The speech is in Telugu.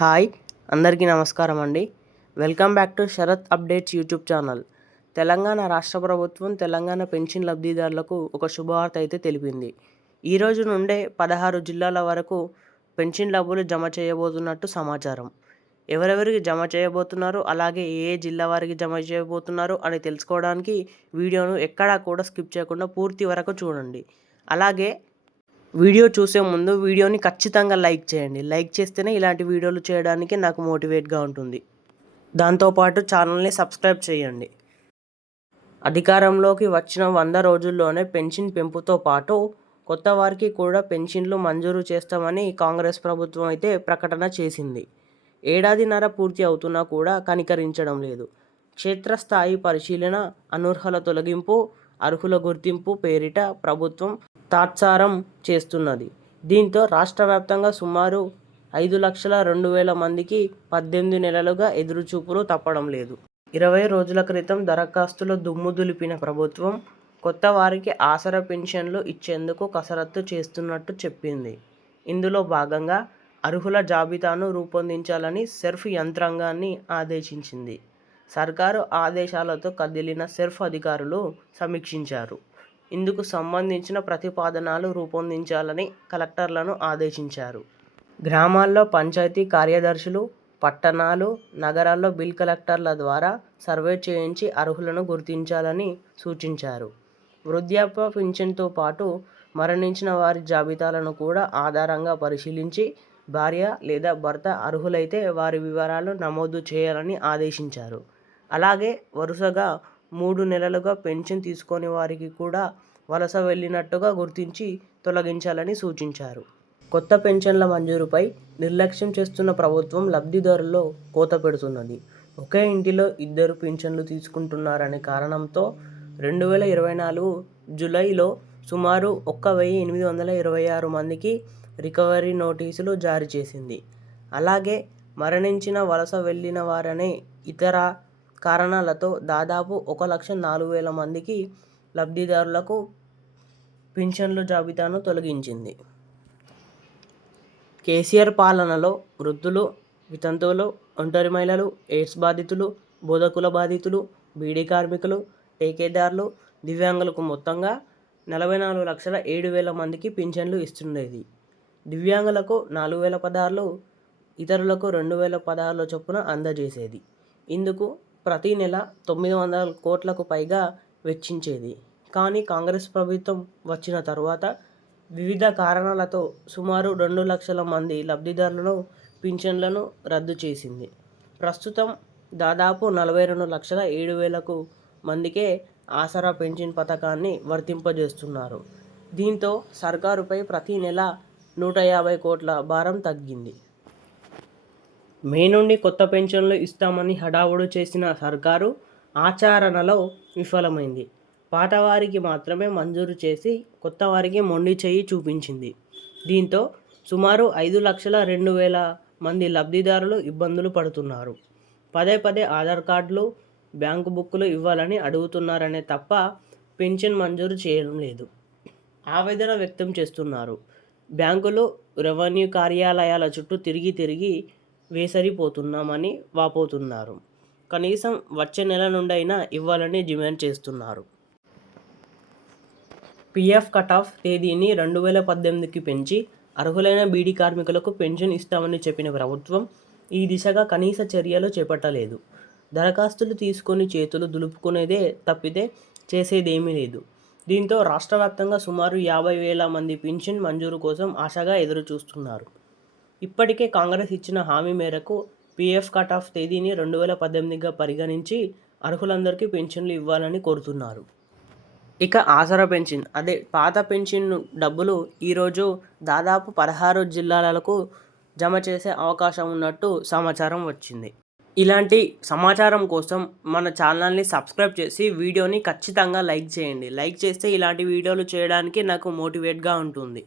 హాయ్ అందరికీ నమస్కారం అండి. Welcome back to Sharath updates YouTube channel. Telangana రాష్ట్ర ప్రభుత్వం తెలంగాణ పెన్షన్ లబ్ధిదారులకు ఒక శుభవార్త అయితే తెలిపింది. ఈ రోజు నుండే పదహారు జిల్లాల వరకు పెన్షన్ డబ్బులు జమ చేయబోతున్నట్టు సమాచారం. ఎవరెవరికి జమ చేయబోతున్నారు అలాగే ఏ ఏ జిల్లా వారికి జమ చేయబోతున్నారు అని తెలుసుకోవడానికి వీడియోను ఎక్కడా కూడా స్కిప్ చేయకుండా పూర్తి వరకు చూడండి. అలాగే వీడియో చూసే ముందు వీడియోని ఖచ్చితంగా లైక్ చేయండి. లైక్ చేస్తేనే ఇలాంటి వీడియోలు చేయడానికి నాకు మోటివేట్గా ఉంటుంది. దాంతోపాటు ఛానల్ని సబ్స్క్రైబ్ చేయండి. అధికారంలోకి వచ్చిన వంద రోజుల్లోనే పెన్షన్ పెంపుతో పాటు కొత్త వారికి కూడా పెన్షన్లు మంజూరు చేస్తామని కాంగ్రెస్ ప్రభుత్వం అయితే ప్రకటన చేసింది. ఏడాదిన్నర పూర్తి అవుతున్నా కూడా కనికరించడం లేదు. క్షేత్రస్థాయి పరిశీలన అనర్హుల తొలగింపు అర్హుల గుర్తింపు పేరిట ప్రభుత్వం తాత్సారం చేస్తున్నది. దీంతో రాష్ట్ర వ్యాప్తంగా సుమారు ఐదు లక్షల రెండు వేల మందికి పద్దెనిమిది నెలలుగా ఎదురుచూపులు తప్పడం లేదు. ఇరవై రోజుల క్రితం దరఖాస్తుల దుమ్ము దులిపిన ప్రభుత్వం కొత్త వారికి ఆసరా పెన్షన్లు ఇచ్చేందుకు కసరత్తు చేస్తున్నట్టు చెప్పింది. ఇందులో భాగంగా అర్హుల జాబితాను రూపొందించాలని సెర్ఫ్ యంత్రాంగాన్ని ఆదేశించింది. సర్కారు ఆదేశాలతో కదిలిన సెర్ఫ్ అధికారులు సమీక్షించారు. ఇందుకు సంబంధించిన ప్రతిపాదనలు రూపొందించాలని కలెక్టర్లను ఆదేశించారు. గ్రామాల్లో పంచాయతీ కార్యదర్శులు పట్టణాలు నగరాల్లో బిల్ కలెక్టర్ల ద్వారా సర్వే చేయించి అర్హులను గుర్తించాలని సూచించారు. వృద్ధాప్య పింఛన్తో పాటు మరణించిన వారి జాబితాలను కూడా ఆధారంగా పరిశీలించి భార్య లేదా భర్త అర్హులైతే వారి వివరాలు నమోదు చేయాలని ఆదేశించారు. అలాగే వరుసగా మూడు నెలలుగా పెన్షన్ తీసుకొని వారికి కూడా వలస వెళ్ళినట్టుగా గుర్తించి తొలగించాలని సూచించారు. కొత్త పెన్షన్ల మంజూరుపై నిర్లక్ష్యం చేస్తున్న ప్రభుత్వం లబ్ధిదారుల్లో కోత పెడుతున్నది. ఒకే ఇంటిలో ఇద్దరు పింఛన్లు తీసుకుంటున్నారనే కారణంతో రెండు వేల ఇరవై నాలుగు జూలైలో సుమారు ఒక్క వెయ్యి ఎనిమిది వందల ఇరవై ఆరు మందికి రికవరీ నోటీసులు జారీ చేసింది. అలాగే మరణించిన వలస వెళ్ళిన వారనే ఇతర కారణాలతో దాదాపు ఒక లక్ష నాలుగు వేల మందికి లబ్ధిదారులకు పింఛన్ల జాబితాను తొలగించింది. కేసీఆర్ పాలనలో వృద్ధులు వితంతువులు ఒంటరి మహిళలు ఎయిడ్స్ బాధితులు బోధకుల బాధితులు బీడీ కార్మికులు టేకేదారులు దివ్యాంగులకు మొత్తంగా నలభై నాలుగు లక్షల ఏడు వేల మందికి పింఛన్లు ఇస్తుండేది. దివ్యాంగులకు నాలుగు వేల పదహారులు ఇతరులకు రెండు వేల పదహారుల చొప్పున అందజేసేది. ఇందుకు ప్రతి నెల తొమ్మిది వందల కోట్లకు పైగా వెచ్చించేది. కానీ కాంగ్రెస్ ప్రభుత్వం వచ్చిన తర్వాత వివిధ కారణాలతో సుమారు రెండు లక్షల మంది లబ్ధిదారులను పింఛన్లను రద్దు చేసింది. ప్రస్తుతం దాదాపు నలభై రెండు లక్షల ఏడు వేలకు మందికే ఆసరా పెన్షన్ పథకాన్ని వర్తింపజేస్తున్నారు. దీంతో సర్కారుపై ప్రతి నెల నూట యాభై కోట్ల భారం తగ్గింది. మే నుండి కొత్త పెన్షన్లు ఇస్తామని హడావుడు చేసిన సర్కారు ఆచరణలో విఫలమైంది. పాతవారికి మాత్రమే మంజూరు చేసి కొత్త వారికి మొండి చేయి చూపించింది. దీంతో సుమారు ఐదు లక్షల రెండు వేల మంది లబ్ధిదారులు ఇబ్బందులు పడుతున్నారు. పదే పదే ఆధార్ కార్డులు బ్యాంకు బుక్కులు ఇవ్వాలని అడుగుతున్నారనే తప్ప పెన్షన్ మంజూరు చేయడం లేదు. ఆవేదన వ్యక్తం చేస్తున్నారు. బ్యాంకులు రెవెన్యూ కార్యాలయాల చుట్టూ తిరిగి తిరిగి వేసరిపోతున్నామని వాపోతున్నారు. కనీసం వచ్చే నెల నుండైనా ఇవ్వాలని డిమాండ్ చేస్తున్నారు. పీఎఫ్ ఆఫ్ తేదీని రెండు వేల పద్దెనిమిదికి పెంచి అర్హులైన బీడీ కార్మికులకు పెన్షన్ ఇస్తామని చెప్పిన ప్రభుత్వం ఈ దిశగా కనీస చర్యలు చేపట్టలేదు. దరఖాస్తులు తీసుకొని చేతులు దులుపుకునేదే తప్పితే చేసేదేమీ లేదు. దీంతో రాష్ట్ర వ్యాప్తంగా సుమారు యాభై వేల మంది పింఛన్ మంజూరు కోసం ఆశగా ఎదురు చూస్తున్నారు ఇప్పటికే కాంగ్రెస్ ఇచ్చిన హామీ మేరకు పీఎఫ్ కట్ ఆఫ్ తేదీని రెండు వేల పద్దెనిమిదిగా పరిగణించి అర్హులందరికీ పెన్షన్లు ఇవ్వాలని కోరుతున్నారు. ఇక ఆసరా పెన్షన్ అదే పాత పెన్షన్ డబ్బులు ఈరోజు దాదాపు పదహారు జిల్లాలకు జమ చేసే అవకాశం ఉన్నట్టు సమాచారం వచ్చింది. ఇలాంటి సమాచారం కోసం మన ఛానల్ని సబ్స్క్రైబ్ చేసి వీడియోని ఖచ్చితంగా లైక్ చేయండి. లైక్ చేస్తే ఇలాంటి వీడియోలు చేయడానికి నాకు మోటివేట్గా ఉంటుంది.